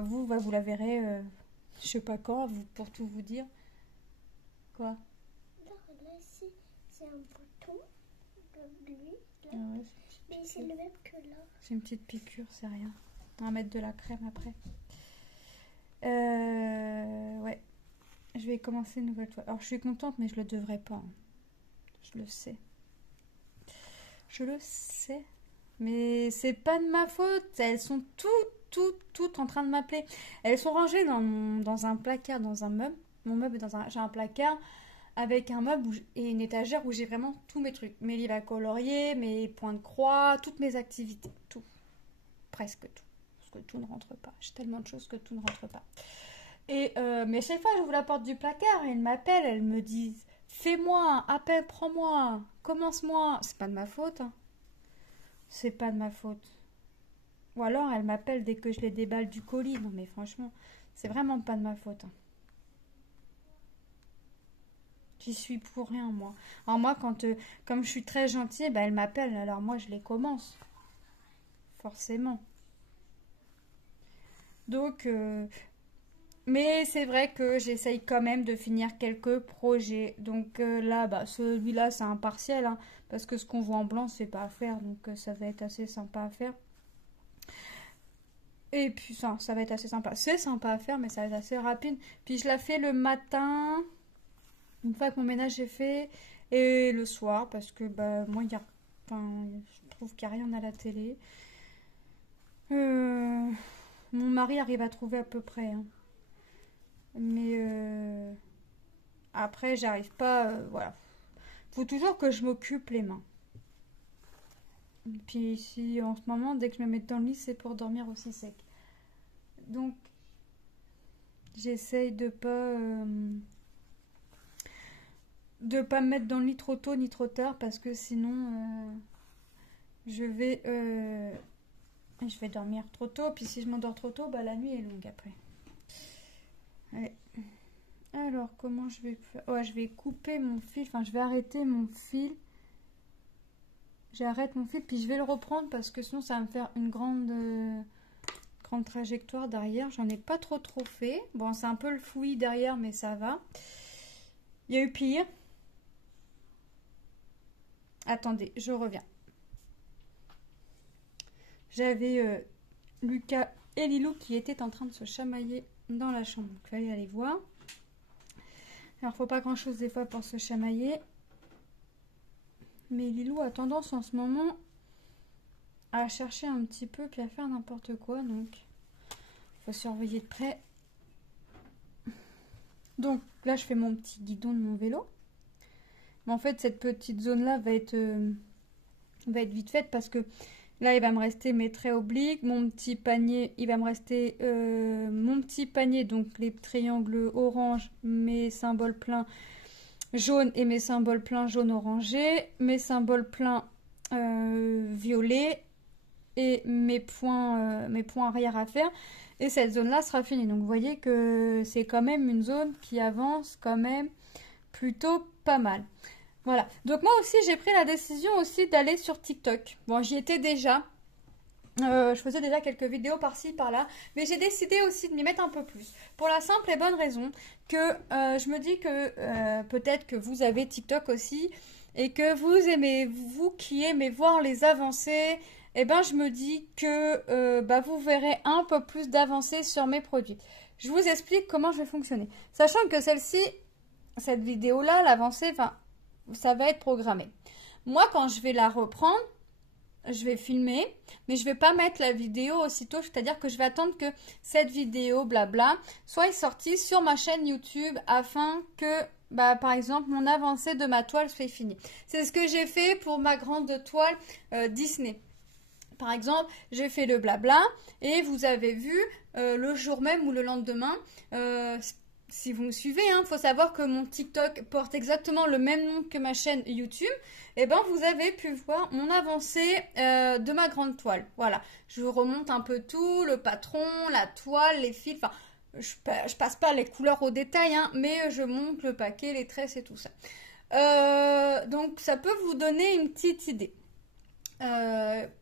vous, bah, vous la verrez, je sais pas quand, pour tout vous dire. Quoi? Là, c'est un bouton de lui. Là. Ah ouais, Mais c'est le même que là. c'est une petite piqûre, c'est rien. On va mettre de la crème après. Ouais. Je vais commencer une nouvelle toile. Alors, je suis contente, mais je le devrais pas, hein. Je le sais. Je le sais. Mais c'est pas de ma faute. Elles sont toutes en train de m'appeler. Elles sont rangées dans un placard, dans un meuble. Mon meuble est j'ai un placard avec un meuble et une étagère où j'ai vraiment tous mes trucs. Mes livres à colorier, mes points de croix, toutes mes activités. Tout. Presque tout. Parce que tout ne rentre pas. J'ai tellement de choses que tout ne rentre pas. Et mais chaque fois, j'ouvre la porte du placard et elles m'appellent. Elles me disent, fais-moi, appelle, prends-moi, commence-moi. C'est pas de ma faute, hein. C'est pas de ma faute. Ou alors elle m'appelle dès que je les déballe du colis. Non mais franchement, c'est vraiment pas de ma faute, hein. J'y suis pour rien, moi. Alors moi, comme je suis très gentille, bah, elle m'appelle. Alors moi, je les commence. Forcément. Donc, mais c'est vrai que j'essaye quand même de finir quelques projets. Donc là, bah, celui-là, c'est un partiel, hein, parce que ce qu'on voit en blanc, c'est pas à faire. Donc ça va être assez sympa à faire. Et puis ça va être assez sympa. C'est sympa à faire, mais ça va être assez rapide. Puis je la fais le matin, une fois que mon ménage est fait, et le soir, parce que bah, moi, enfin, je trouve qu'il n'y a rien à la télé. mon mari arrive à trouver à peu près, hein. Mais après, j'arrive pas. Voilà. Faut toujours que je m'occupe les mains. Et puis ici, en ce moment, dès que je me mets dans le lit, c'est pour dormir aussi sec. Donc, j'essaye de pas me mettre dans le lit trop tôt ni trop tard parce que sinon, je vais dormir trop tôt. Puis si je m'endors trop tôt, bah la nuit est longue après. Allez. Alors, comment je vais faire? Ouais, je vais couper mon fil. Enfin, je vais arrêter mon fil. J'arrête mon fil, puis je vais le reprendre parce que sinon, ça va me faire une grande trajectoire derrière. J'en ai pas trop fait. Bon, c'est un peu le fouillis derrière, mais ça va. Il y a eu pire. Attendez, je reviens. J'avais Lucas et Lilou qui étaient en train de se chamailler dans la chambre. Donc, il fallait aller voir. Alors, faut pas grand chose des fois pour se chamailler. Mais Lilou a tendance en ce moment à chercher un petit peu puis à faire n'importe quoi. Donc, il faut surveiller de près. Donc, là, je fais mon petit guidon de mon vélo. Mais en fait, cette petite zone-là va être vite faite parce que là, il va me rester mes traits obliques, mon petit panier, il va me rester mon petit panier, donc les triangles orange, mes symboles pleins jaunes et mes symboles pleins jaune orangé, mes symboles pleins violets et mes points arrière à faire. Et cette zone-là sera finie. Donc vous voyez que c'est quand même une zone qui avance quand même plutôt pas mal. Voilà. Donc moi aussi j'ai pris la décision aussi d'aller sur TikTok. Bon, j'y étais déjà. Je faisais déjà quelques vidéos par-ci, par-là. Mais j'ai décidé aussi de m'y mettre un peu plus. Pour la simple et bonne raison que je me dis que peut-être que vous avez TikTok aussi. Et que vous qui aimez voir les avancées, eh ben je me dis que vous verrez un peu plus d'avancées sur mes produits. Je vous explique comment je vais fonctionner. Sachant que cette vidéo-là, l'avancée, ça va être programmé. Moi, quand je vais la reprendre, je vais filmer, mais je vais pas mettre la vidéo aussitôt, c'est-à-dire que je vais attendre que cette vidéo, blabla, soit sortie sur ma chaîne YouTube afin que, par exemple, mon avancée de ma toile soit finie. C'est ce que j'ai fait pour ma grande toile Disney. Par exemple, j'ai fait le blabla et vous avez vu le jour même ou le lendemain, si vous me suivez, il faut savoir que mon TikTok porte exactement le même nom que ma chaîne YouTube. Et vous avez pu voir mon avancée de ma grande toile. Voilà, je vous remonte un peu tout, le patron, la toile, les fils. Enfin, je passe pas les couleurs au détail, mais je monte le paquet, les tresses et tout ça. Donc, ça peut vous donner une petite idée.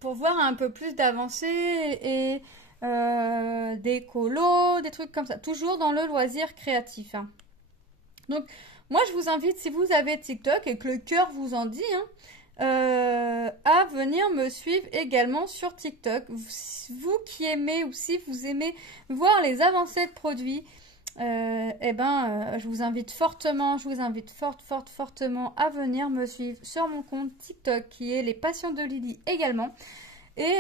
Pour voir un peu plus d'avancée et des colos, des trucs comme ça. Toujours dans le loisir créatif. Donc, moi, je vous invite, si vous avez TikTok et que le cœur vous en dit, à venir me suivre également sur TikTok. Vous qui aimez ou si vous aimez voir les avancées de produits, je vous invite fortement, fortement à venir me suivre sur mon compte TikTok qui est Les Passions de Lily également. Et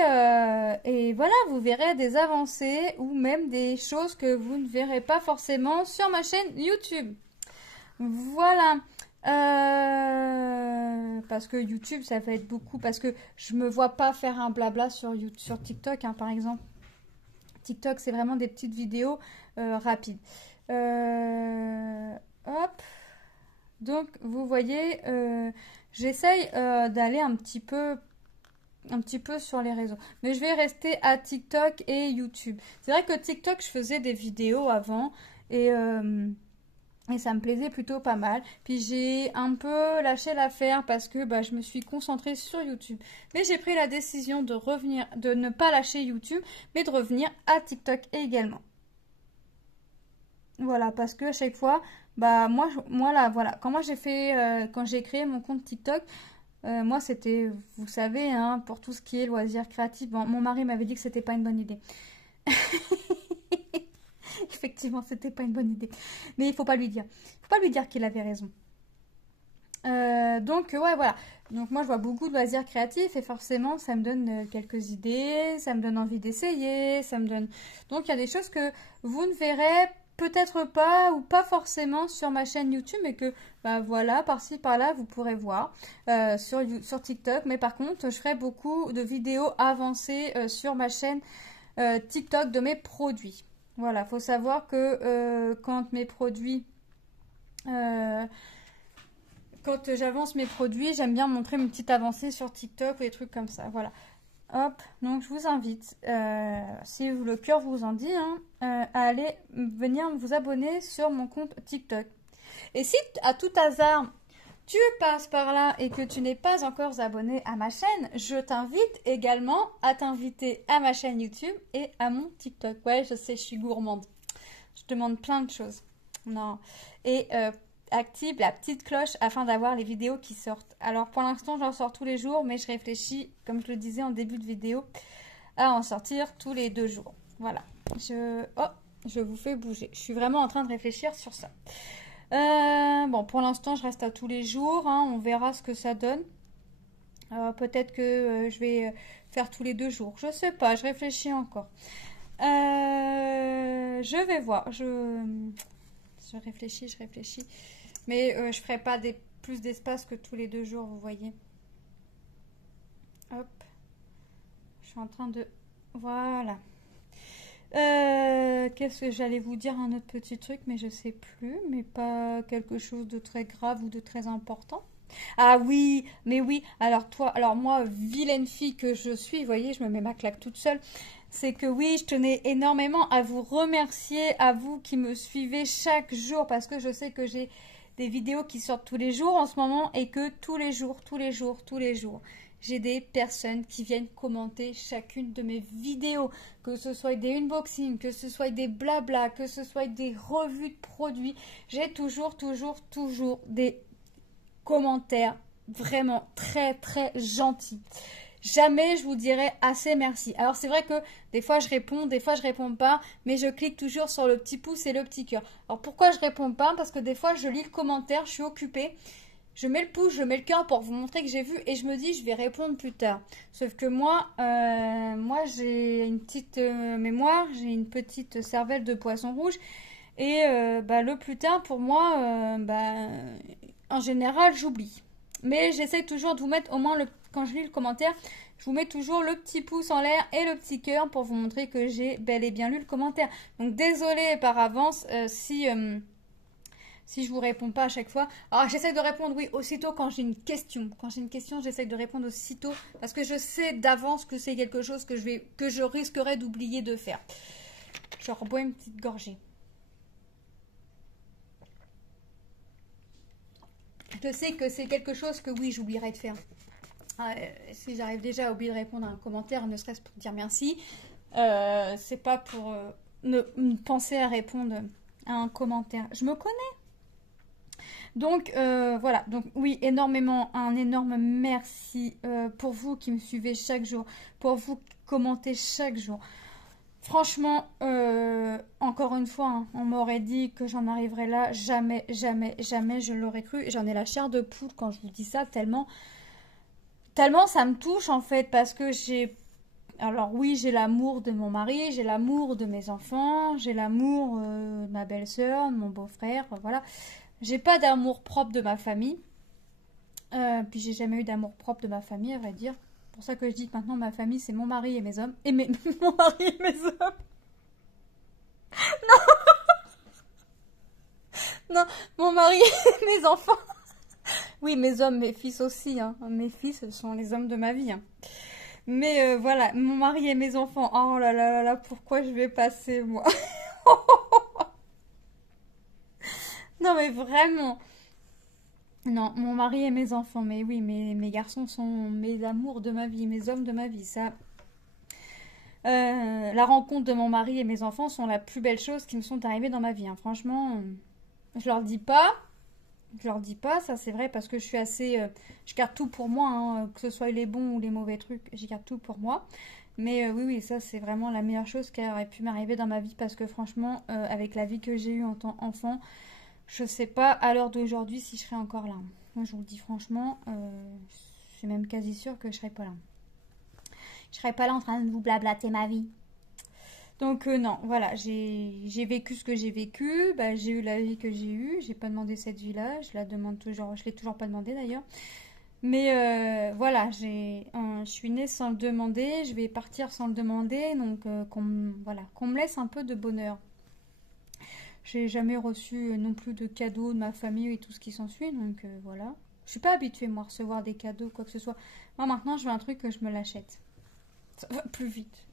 voilà, vous verrez des avancées ou même des choses que vous ne verrez pas forcément sur ma chaîne YouTube. Voilà. Parce que YouTube, ça va être beaucoup. Parce que je me vois pas faire un blabla sur TikTok, par exemple. TikTok, c'est vraiment des petites vidéos rapides. Hop. Donc, vous voyez, j'essaye d'aller un petit peu sur les réseaux. Mais je vais rester à TikTok et YouTube. C'est vrai que TikTok, je faisais des vidéos avant et ça me plaisait plutôt pas mal. Puis j'ai un peu lâché l'affaire parce que je me suis concentrée sur YouTube. Mais j'ai pris la décision de ne pas lâcher YouTube, mais de revenir à TikTok également. Voilà, parce que à chaque fois, moi là, voilà. Quand j'ai créé mon compte TikTok, moi c'était, vous savez, pour tout ce qui est loisirs créatifs. Bon, mon mari m'avait dit que c'était pas une bonne idée. Effectivement, c'était pas une bonne idée. Mais il faut pas lui dire. Il faut pas lui dire qu'il avait raison. Donc ouais, voilà. Donc moi je vois beaucoup de loisirs créatifs et forcément ça me donne quelques idées, ça me donne envie d'essayer, ça me donne... Donc il y a des choses que vous ne verrez peut-être pas ou pas forcément sur ma chaîne YouTube, mais que bah voilà, par-ci par-là vous pourrez voir sur TikTok. Mais par contre je ferai beaucoup de vidéos avancées sur ma chaîne TikTok de mes produits. Voilà, faut savoir que quand mes produits... quand j'avance mes produits, j'aime bien montrer une petite avancée sur TikTok ou des trucs comme ça. Voilà. Hop, donc je vous invite, si le cœur vous en dit, hein, à aller venir vous abonner sur mon compte TikTok. Et si à tout hasard, tu passes par là et que tu n'es pas encore abonné à ma chaîne, je t'invite également à t'inviter à ma chaîne YouTube et à mon TikTok. Ouais, je sais, je suis gourmande. Je demande plein de choses. Non. Et active la petite cloche afin d'avoir les vidéos qui sortent. Alors pour l'instant j'en sors tous les jours, mais je réfléchis, comme je le disais en début de vidéo, à en sortir tous les 2 jours. Voilà, je vous fais bouger. Je suis vraiment en train de réfléchir sur ça. Bon, pour l'instant je reste à tous les jours, hein, on verra ce que ça donne. Peut-être que je vais faire tous les 2 jours, je sais pas, je réfléchis encore. Je vais voir, je réfléchis. Mais je ferai pas plus d'espace que tous les 2 jours, vous voyez. Hop. Je suis en train de... Voilà. Qu'est-ce que j'allais vous dire? Un autre petit truc, mais je sais plus. Mais pas quelque chose de très grave ou de très important. Ah oui, mais oui. Alors moi, vilaine fille que je suis, vous voyez, je me mets ma claque toute seule. C'est que oui, je tenais énormément à vous remercier, à vous qui me suivez chaque jour, parce que je sais que j'ai des vidéos qui sortent tous les jours en ce moment et que tous les jours, j'ai des personnes qui viennent commenter chacune de mes vidéos, que ce soit des unboxings, que ce soit des blabla, que ce soit des revues de produits. J'ai toujours des commentaires vraiment très gentils. Jamais je vous dirai assez merci. Alors c'est vrai que des fois je réponds, des fois je réponds pas, mais je clique toujours sur le petit pouce et le petit cœur. Alors pourquoi je réponds pas? Parce que des fois je lis le commentaire, je suis occupée, je mets le pouce, je mets le cœur pour vous montrer que j'ai vu et je me dis je vais répondre plus tard. Sauf que moi j'ai une petite mémoire, j'ai une petite cervelle de poisson rouge et le plus tard pour moi, en général j'oublie. Mais j'essaie toujours de vous mettre au moins quand je lis le commentaire, je vous mets toujours le petit pouce en l'air et le petit cœur pour vous montrer que j'ai bel et bien lu le commentaire. Donc désolée par avance si je vous réponds pas à chaque fois. Alors j'essaie de répondre oui aussitôt quand j'ai une question. Quand j'ai une question, j'essaie de répondre aussitôt parce que je sais d'avance que c'est quelque chose que je risquerais d'oublier de faire. Je rebois une petite gorgée. Je sais que c'est quelque chose que oui, j'oublierai de faire. Si j'arrive déjà à oublier de répondre à un commentaire, ne serait-ce pour dire merci, c'est pas pour ne penser à répondre à un commentaire. Je me connais. Donc voilà, donc oui, un énorme merci pour vous qui me suivez chaque jour, pour vous qui commentez chaque jour. Franchement, encore une fois, hein, on m'aurait dit que j'en arriverais là, jamais je l'aurais cru. J'en ai la chair de poule quand je vous dis ça, tellement ça me touche en fait, parce que alors oui, j'ai l'amour de mon mari, j'ai l'amour de mes enfants, j'ai l'amour de ma belle-sœur, de mon beau-frère, voilà. J'ai pas d'amour propre de ma famille, puis j'ai jamais eu d'amour propre de ma famille, à vrai dire. C'est pour ça que je dis que maintenant ma famille c'est mon mari et mes hommes. Mon mari et mes hommes. Non, mon mari et mes enfants. Oui, mes hommes, mes fils aussi. Hein. Mes fils sont les hommes de ma vie. Hein. Mais voilà, mon mari et mes enfants. Oh là là là là, pourquoi je vais passer moi? Non mais vraiment. Non, mon mari et mes enfants, mais oui, mes garçons sont mes amours de ma vie, mes hommes de ma vie, ça. La rencontre de mon mari et mes enfants sont la plus belle chose qui me sont arrivées dans ma vie. Hein. Franchement, je leur dis pas, ça c'est vrai parce que je suis assez, je garde tout pour moi, hein, que ce soit les bons ou les mauvais trucs, je garde tout pour moi. Mais oui, ça c'est vraiment la meilleure chose qui aurait pu m'arriver dans ma vie parce que franchement, avec la vie que j'ai eue en tant qu'enfant, je sais pas à l'heure d'aujourd'hui si je serais encore là. Moi, je vous le dis franchement, je suis même quasi sûre que je serai pas là. Je serai pas là en train de vous blablater ma vie. Donc non, voilà, j'ai vécu ce que j'ai vécu, bah, j'ai eu la vie que j'ai eue, j'ai pas demandé cette vie-là, je la demande toujours, je l'ai toujours pas demandé d'ailleurs. Mais voilà, je suis née sans le demander, je vais partir sans le demander, donc voilà, qu'on me laisse un peu de bonheur. J'ai jamais reçu non plus de cadeaux de ma famille et tout ce qui s'ensuit, donc voilà. Je suis pas habituée moi à recevoir des cadeaux quoi que ce soit. Moi maintenant, je veux un truc que je me l'achète. Ça va plus vite.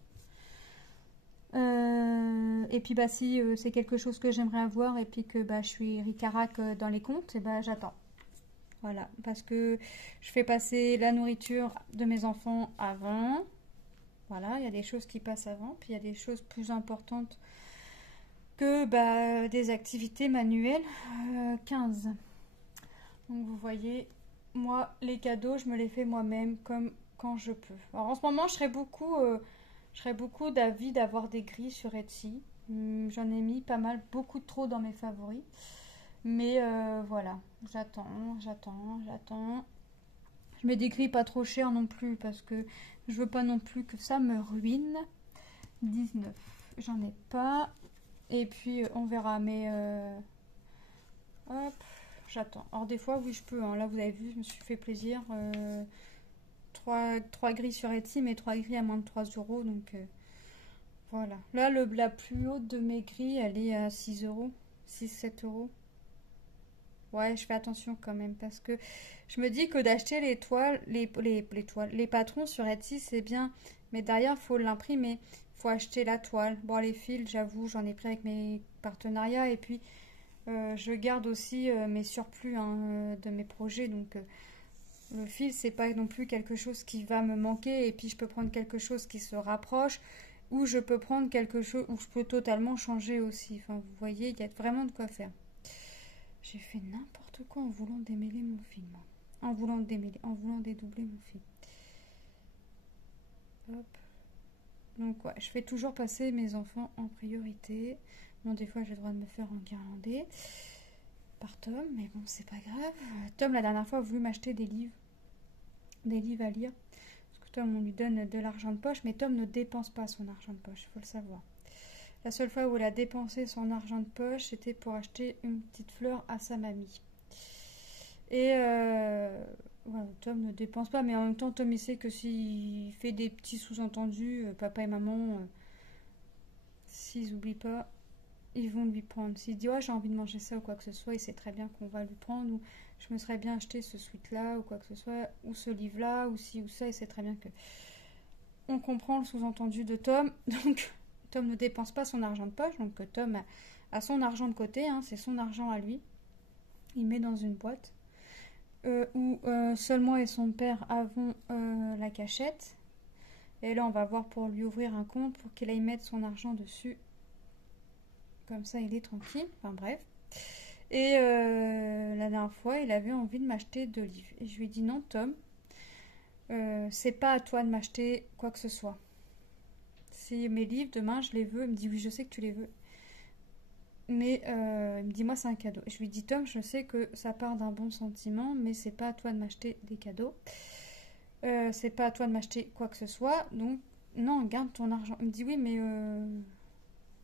Et puis bah si c'est quelque chose que j'aimerais avoir et puis que bah je suis ricarac dans les comptes, et bah j'attends. Voilà, parce que je fais passer la nourriture de mes enfants avant. Voilà, il y a des choses qui passent avant, puis il y a des choses plus importantes que bah, des activités manuelles. 15. Donc vous voyez, moi les cadeaux, je me les fais moi-même comme quand je peux. Alors en ce moment, je serais beaucoup d'avis d'avoir des grilles sur Etsy. J'en ai mis pas mal, beaucoup trop dans mes favoris. Mais voilà, j'attends. Je mets des grilles pas trop chères non plus parce que je veux pas non plus que ça me ruine. 19, j'en ai pas. Et puis on verra, mais hop, j'attends. Alors des fois, oui, je peux. Hein. Là, vous avez vu, je me suis fait plaisir. 3 grilles sur Etsy, mais 3 grilles à moins de 3 euros. Donc voilà. Là, la plus haute de mes grilles, elle est à 6 euros. 6-7 euros. Ouais, je fais attention quand même parce que je me dis que d'acheter les toiles, les patrons sur Etsy, c'est bien. Mais derrière, il faut l'imprimer. Il faut acheter la toile. Bon, les fils, j'avoue, j'en ai pris avec mes partenariats. Et puis, je garde aussi mes surplus hein, de mes projets. Donc, le fil, c'est pas non plus quelque chose qui va me manquer. Et puis, je peux prendre quelque chose qui se rapproche. Ou je peux prendre quelque chose où je peux totalement changer aussi. Enfin, vous voyez, il y a vraiment de quoi faire. J'ai fait n'importe quoi en voulant démêler mon film. En voulant dédoubler mon film. Hop. Donc ouais, je fais toujours passer mes enfants en priorité. Bon, des fois j'ai le droit de me faire enguirlander par Tom, mais bon, c'est pas grave. Tom, la dernière fois, a voulu m'acheter des livres. Des livres à lire. Parce que Tom, on lui donne de l'argent de poche, mais Tom ne dépense pas son argent de poche, il faut le savoir. La seule fois où elle a dépensé son argent de poche, c'était pour acheter une petite fleur à sa mamie. Et voilà, Tom ne dépense pas, mais en même temps, Tom il sait que s'il fait des petits sous-entendus, papa et maman, s'ils n'oublient pas, ils vont lui prendre. S'il dit ouais, j'ai envie de manger ça ou quoi que ce soit, il sait très bien qu'on va lui prendre. Ou je me serais bien acheté ce sweat-là ou quoi que ce soit, ou ce livre-là, ou ci ou ça, il sait très bien que on comprend le sous-entendu de Tom. Donc Tom ne dépense pas son argent de poche, donc Tom a son argent de côté, hein, c'est son argent à lui. Il met dans une boîte. Où seul moi et son père avons la cachette. Et là, on va voir pour lui ouvrir un compte pour qu'il aille mettre son argent dessus. Comme ça, il est tranquille. Enfin bref. Et la dernière fois, il avait envie de m'acheter 2 livres. Et je lui ai dit non, Tom, c'est pas à toi de m'acheter quoi que ce soit. Si mes livres, demain, je les veux, il me dit oui, je sais que tu les veux. Mais il me dit moi c'est un cadeau. Je lui dis Tom, je sais que ça part d'un bon sentiment, mais c'est pas à toi de m'acheter des cadeaux. C'est pas à toi de m'acheter quoi que ce soit. Donc non, garde ton argent. Il me dit oui, mais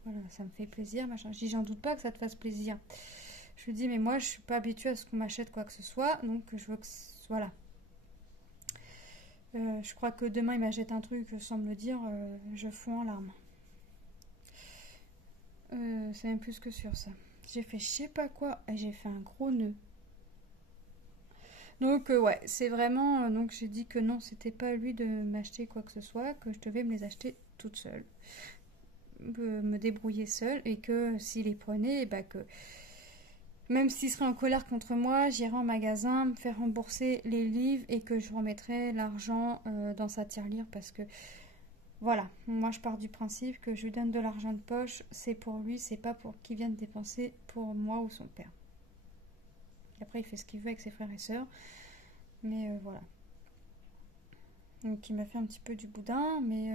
voilà, ça me fait plaisir, machin. Je dis j'en doute pas que ça te fasse plaisir. Je lui dis mais moi je suis pas habituée à ce qu'on m'achète quoi que ce soit, donc je veux que voilà. Je crois que demain il m'achète un truc sans me le dire, je fonds en larmes. C'est même plus que sûr ça. J'ai fait je sais pas quoi et j'ai fait un gros nœud. Donc ouais, c'est vraiment... donc j'ai dit que non, c'était pas à lui de m'acheter quoi que ce soit, que je devais me les acheter toute seule. Me débrouiller seule et que s'il les prenait, bah que... Même s'il serait en colère contre moi, j'irais en magasin, me faire rembourser les livres et que je remettrais l'argent dans sa tirelire parce que... Voilà, moi je pars du principe que je lui donne de l'argent de poche, c'est pour lui, c'est pas pour qu'il vienne dépenser pour moi ou son père. Et après il fait ce qu'il veut avec ses frères et sœurs, mais voilà. Donc il m'a fait un petit peu du boudin, mais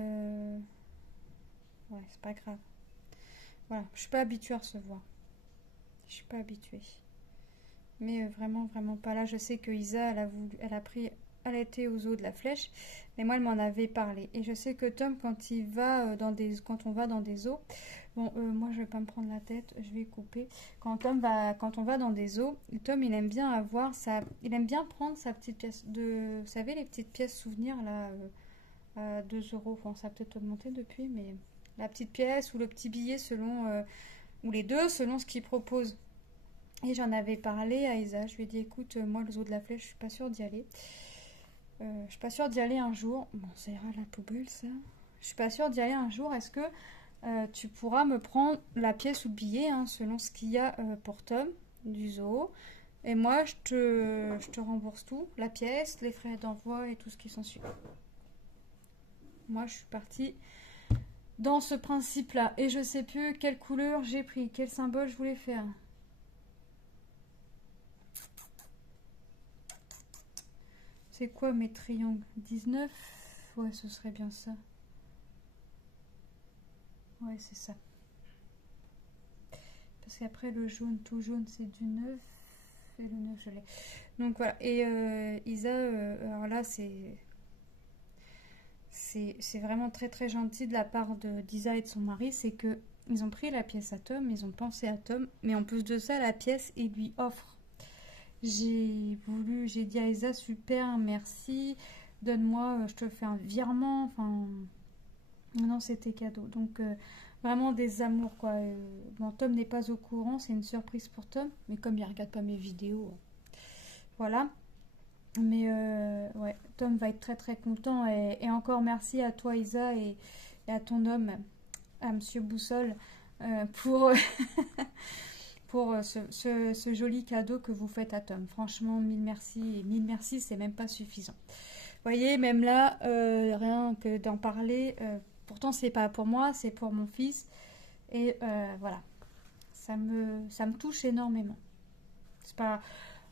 ouais, c'est pas grave. Voilà, je suis pas habituée à recevoir. Je suis pas habituée. Mais vraiment, vraiment pas. Là, je sais que Isa, elle a été aux eaux de la Flèche, mais moi, elle m'en avait parlé. Et je sais que Tom, quand on va dans des eaux, bon, moi, je vais pas me prendre la tête, je vais couper. Quand on va dans des eaux, Tom, il aime bien prendre sa petite pièce vous savez, les petites pièces souvenirs là, à 2 euros. Enfin, ça a peut-être augmenté depuis, mais la petite pièce ou le petit billet ou les deux, selon ce qu'il propose. Et j'en avais parlé à Isa, je lui ai dit écoute, moi le zoo de la Flèche, je suis pas sûre d'y aller. Je suis pas sûre d'y aller un jour. Bon, ça ira la poubelle ça. Je suis pas sûre d'y aller un jour. Est-ce que tu pourras me prendre la pièce ou le billet, hein, selon ce qu'il y a pour Tom du zoo. Et moi, je te rembourse tout, la pièce, les frais d'envoi et tout ce qui s'ensuit. Moi, je suis partie dans ce principe-là. Et je sais plus quelle couleur j'ai pris, quel symbole je voulais faire. C'est quoi mes triangles? 19? Ouais, ce serait bien ça. Ouais, c'est ça. Parce qu'après, le jaune, tout jaune, c'est du 9. Et le 9, je l'ai. Donc voilà. Et Isa, alors là, c'est vraiment très très gentil de la part d'Isa et de son mari. C'est que ils ont pris la pièce à Tom, ils ont pensé à Tom. Mais en plus de ça, la pièce, ils lui offrent. J'ai dit à Isa, super, merci, donne-moi, je te fais un virement, enfin, non, c'était cadeau. Donc, vraiment des amours, quoi. Bon, Tom n'est pas au courant, c'est une surprise pour Tom, mais comme il regarde pas mes vidéos, voilà. Mais, ouais, Tom va être très très content, et encore merci à toi, Isa, et à ton homme, à Monsieur Boussole, pour... pour ce joli cadeau que vous faites à Tom. Franchement, mille merci. Et mille merci, c'est même pas suffisant. Vous voyez, même là, rien que d'en parler, pourtant c'est pas pour moi, c'est pour mon fils. Et voilà, ça me touche énormément. C'est pas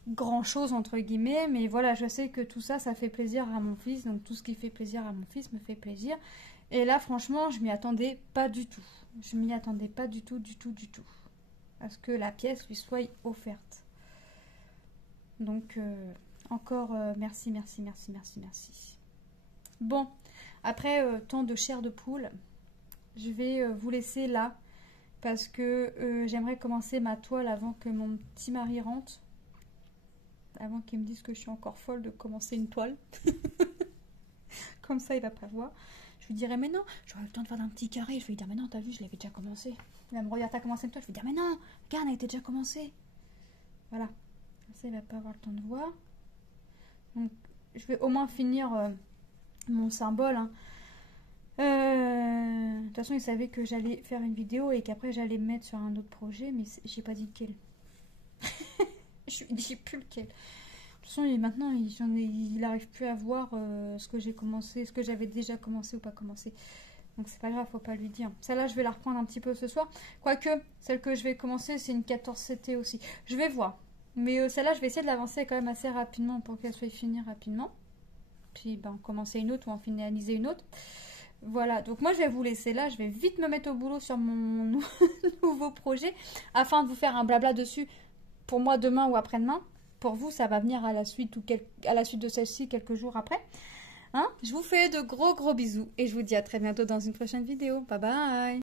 grand chose entre guillemets, mais voilà, je sais que tout ça, ça fait plaisir à mon fils. Donc tout ce qui fait plaisir à mon fils me fait plaisir. Et là, franchement, je m'y attendais pas du tout. Je m'y attendais pas du tout, du tout, du tout. À ce que la pièce lui soit offerte. Donc, encore merci, merci, merci, merci, merci. Bon, après tant de chair de poule, je vais vous laisser là, parce que j'aimerais commencer ma toile avant que mon petit mari rentre, avant qu'il me dise que je suis encore folle de commencer une toile. Comme ça, il va pas voir. Je lui dirais, mais non, j'aurais le temps de faire un petit carré. Je vais lui dire, mais non, t'as vu, je l'avais déjà commencé. Il va me regarder, t'as commencé une toile. Je vais lui dire, mais non, regarde, elle était déjà commencée. Voilà. Comme ça, il va pas avoir le temps de voir. Donc, je vais au moins finir mon symbole. Hein. De toute façon, il savait que j'allais faire une vidéo et qu'après, j'allais me mettre sur un autre projet, mais j'ai pas dit lequel. Je dis plus lequel. De toute façon, maintenant, il n'arrive plus à voir ce que j'ai commencé, ce que j'avais déjà commencé ou pas commencé. Donc c'est pas grave, faut pas lui dire. Celle-là, je vais la reprendre un petit peu ce soir. Quoique, celle que je vais commencer, c'est une 14CT aussi. Je vais voir. Mais celle-là, je vais essayer de l'avancer quand même assez rapidement pour qu'elle soit finie rapidement. Puis, ben, commencer une autre ou en finaliser une autre. Voilà, donc moi, je vais vous laisser là. Je vais vite me mettre au boulot sur mon nouveau projet afin de vous faire un blabla dessus pour moi demain ou après-demain. Pour vous, ça va venir à la suite à la suite de celle-ci quelques jours après. Hein, je vous fais de gros bisous et je vous dis à très bientôt dans une prochaine vidéo. Bye bye!